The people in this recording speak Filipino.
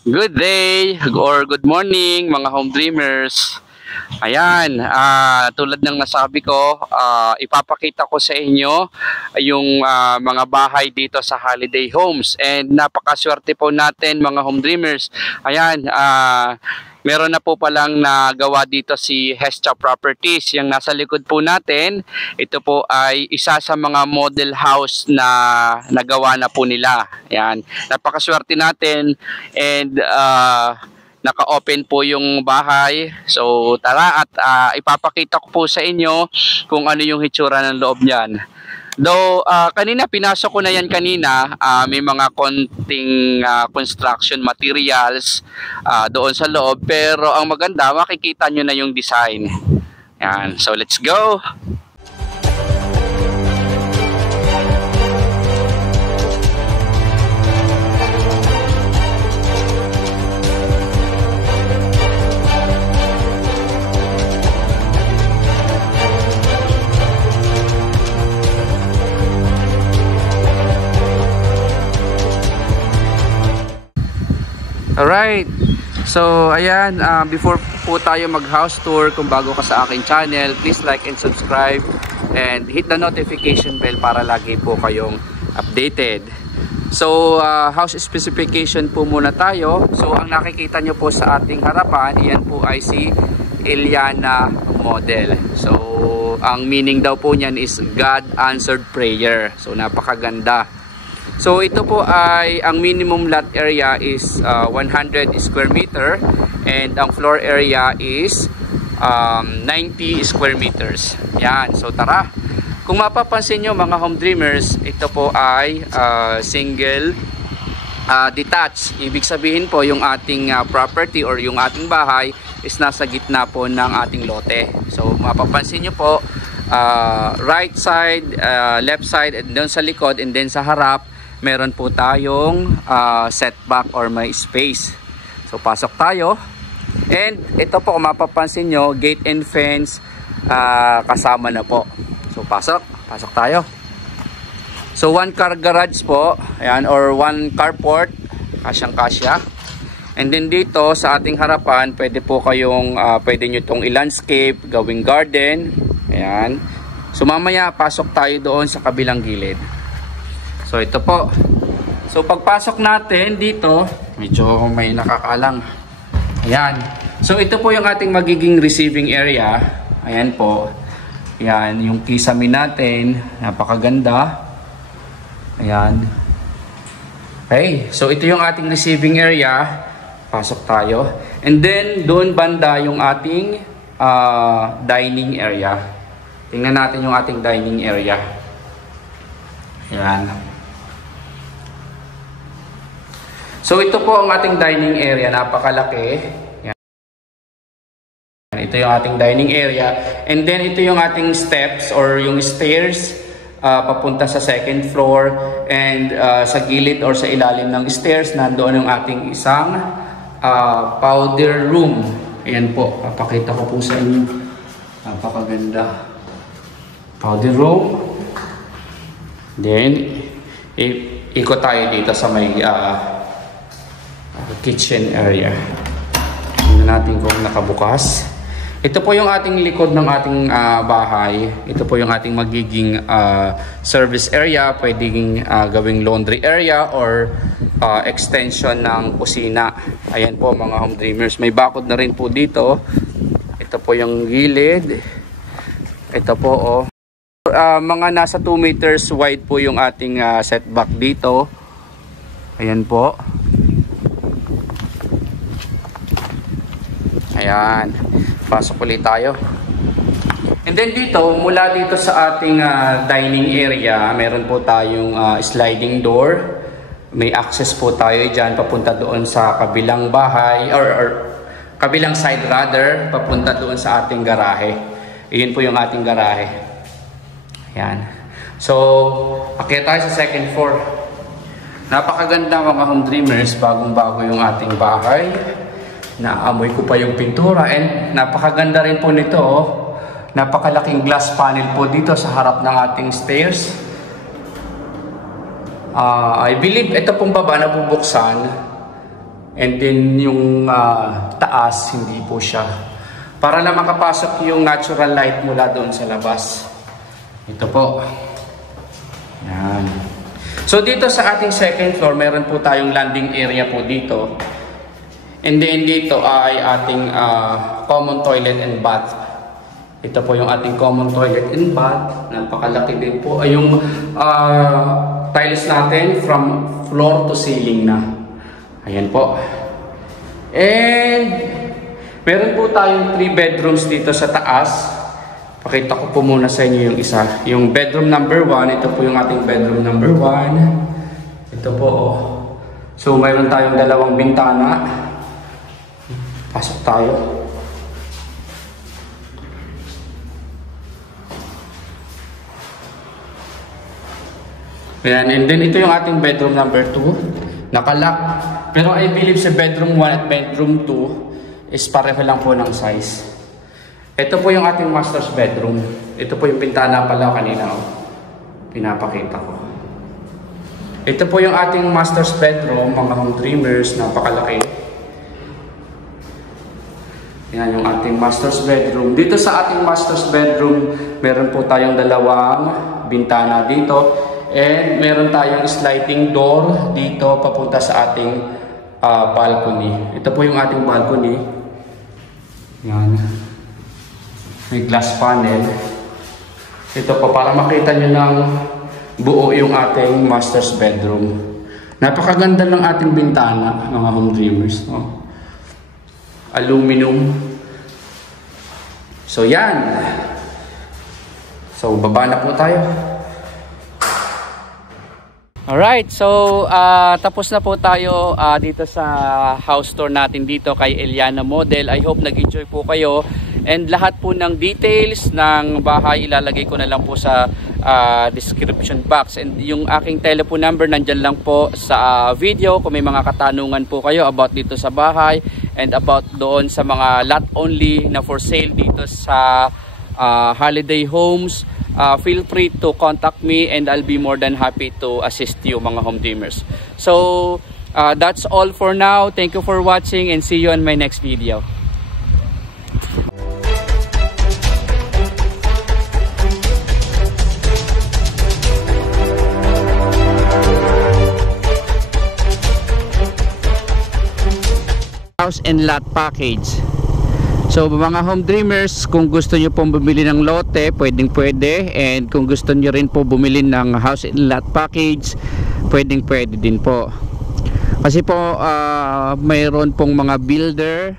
Good day or good morning mga home dreamers. Ayan, tulad ng nasabi ko, ipapakita ko sa inyo yung mga bahay dito sa Holiday Homes. And napakaswerte po natin mga home dreamers. Ayan, meron na po palang nagawa dito si Hestia Properties. Yung nasa likod po natin, ito po ay isa sa mga model house na nagawa na po nila. Ayan, napakaswerte natin and naka-open po yung bahay. So tara at ipapakita ko po sa inyo kung ano yung hitsura ng loob niyan. Though kanina pinasok ko na yan kanina, may mga konting construction materials doon sa loob, pero ang maganda makikita nyo na yung design. Yan. So let's go! Alright, so ayan, before po tayo mag house tour, kung bago ka sa aking channel, please like and subscribe and hit the notification bell para lagi po kayong updated. So house specification po muna tayo. So ang nakikita nyo po sa ating harapan, iyan po ay si Eliana model. So ang meaning daw po niyan is God answered prayer. So napakaganda. So ito po ay ang minimum lot area is 100 square meter and ang floor area is 90 square meters. Yan. So tara. Kung mapapansin nyo mga home dreamers, ito po ay single detached. Ibig sabihin po yung ating property or yung ating bahay is nasa gitna po ng ating lote. So mapapansin nyo po right side, left side, and doon sa likod and then sa harap meron po tayong setback or may space. So pasok tayo. And ito po kung mapapansin nyo, gate and fence kasama na po. So pasok tayo. So one car garage po, ayan, or one carport, kasyang kasya. And then dito sa ating harapan, pwede po kayong pwede nyo itong i-landscape, gawing garden. Ayan. So mamaya pasok tayo doon sa kabilang gilid. So ito po. So pagpasok natin dito, medyo may nakakalang. Ayan. So ito po yung ating magiging receiving area. Ayan po. Ayan, yung kisame natin, napakaganda. Ayan. Okay, so ito yung ating receiving area. Pasok tayo. And then doon banda yung ating dining area. Tingnan natin yung ating dining area. Ayan. So ito po ang ating dining area, napakalaki. Yan. Ito yung ating dining area. And then ito yung ating steps or yung stairs papunta sa second floor. And sa gilid or sa ilalim ng stairs, nandoon ang ating isang powder room. Ayan po, papakita ko po sa inyo. Napakaganda. Powder room. Then, ikot tayo dito sa may kitchen area. Tingnan natin kung nakabukas. Ito po yung ating likod ng ating bahay. Ito po yung ating magiging service area. Pwedeng gawing laundry area or extension ng kusina. Ayan po mga home dreamers. May bakod na rin po dito. Ito po yung gilid. Ito po oh. Mga nasa 2 meters wide po yung ating setback dito. Ayan po. Ayan. Pasok ulit tayo. And then dito, mula dito sa ating dining area, meron po tayong sliding door. May access po tayo dyan papunta doon sa kabilang bahay or kabilang side rather, papunta doon sa ating garahe. Iyon po yung ating garahe. Ayan. So, akyat tayo sa second floor. Napakaganda mga home dreamers, bagong-bago yung ating bahay. Naamoy ko pa yung pintura and napakaganda rin po nito. Oh. Napakalaking glass panel po dito sa harap ng ating stairs. I believe ito pong baba na bubuksan And then yung taas, hindi po siya. Para lang makapasok yung natural light mula doon sa labas. Ito po. Yan. So dito sa ating second floor, meron po tayong landing area po dito. And then dito ay ating common toilet and bath. Ito po yung ating common toilet and bath. Napakalaki din po. Ay yung tiles natin from floor to ceiling na. Ayan po. And meron po tayong 3 bedrooms dito sa taas. Pakita ko po muna sa inyo yung isa. Yung bedroom number 1. Ito po yung ating bedroom number 1. Ito po. So mayroon tayong 2 bintana. Pasok tayo. Ayan, and then ito yung ating bedroom number 2. Nakalock. Pero I believe sa bedroom 1 at bedroom 2 is pareho lang po ng size. Ito po yung ating master's bedroom. Ito po yung bintana pala kanina. Pinapakita ko. Ito po yung ating master's bedroom, mga home dreamers, napakalaki. Yan yung ating master's bedroom. Dito sa ating master's bedroom, meron po tayong 2 bintana dito. And meron tayong sliding door dito papunta sa ating balcony. Ito po yung ating balcony. Yan. May glass panel. Ito po para makita nyo ng buo yung ating master's bedroom. Napakaganda ng ating bintana, mga home dreamers. No? Aluminum. So yan. So baba na po tayo. Alright, so tapos na po tayo dito sa house tour natin dito kay Eliana Model. I hope nag-enjoy po kayo. And lahat po ng details ng bahay ilalagay ko na lang po sa description box. And yung aking telephone number nandyan lang po sa video kung may mga katanungan po kayo about dito sa bahay and about doon sa mga lot only na for sale dito sa Holiday Homes. Feel free to contact me and I'll be more than happy to assist you, mga home dreamers. So that's all for now. Thank you for watching and see you on my next video. House and lot package. So mga home dreamers, kung gusto nyo pong bumili ng lote, pwedeng pwede. And kung gusto nyo rin po bumili ng house and lot package, pwedeng pwede din po. Kasi po mayroon pong mga builder